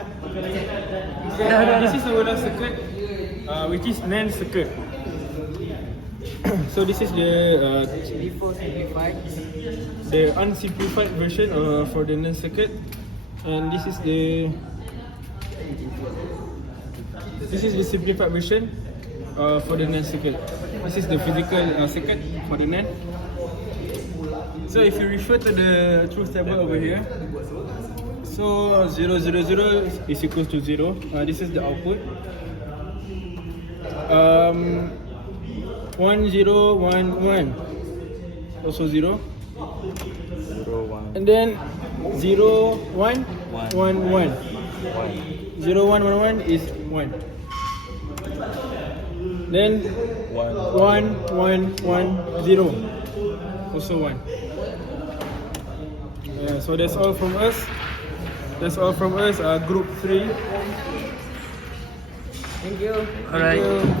This is our last circuit, which is NAND circuit. So this is the Before simplified. the unsimplified version for the NAND circuit, and this is the simplified version for the NAND circuit. This is the physical circuit for the NAND. So if you refer to the truth table over here, so 0, 0, 0 is equals to 0. This is the output. 1, 0, 1, 1 also 0. 0, 1, And then 0, 1, 1, 1. 1. 0, 1, 1, 1 is 1. Then 1. 1, 1, 1, 0 also 1. So that's all from us. That's all from us, group 3. Thank you. Thank you.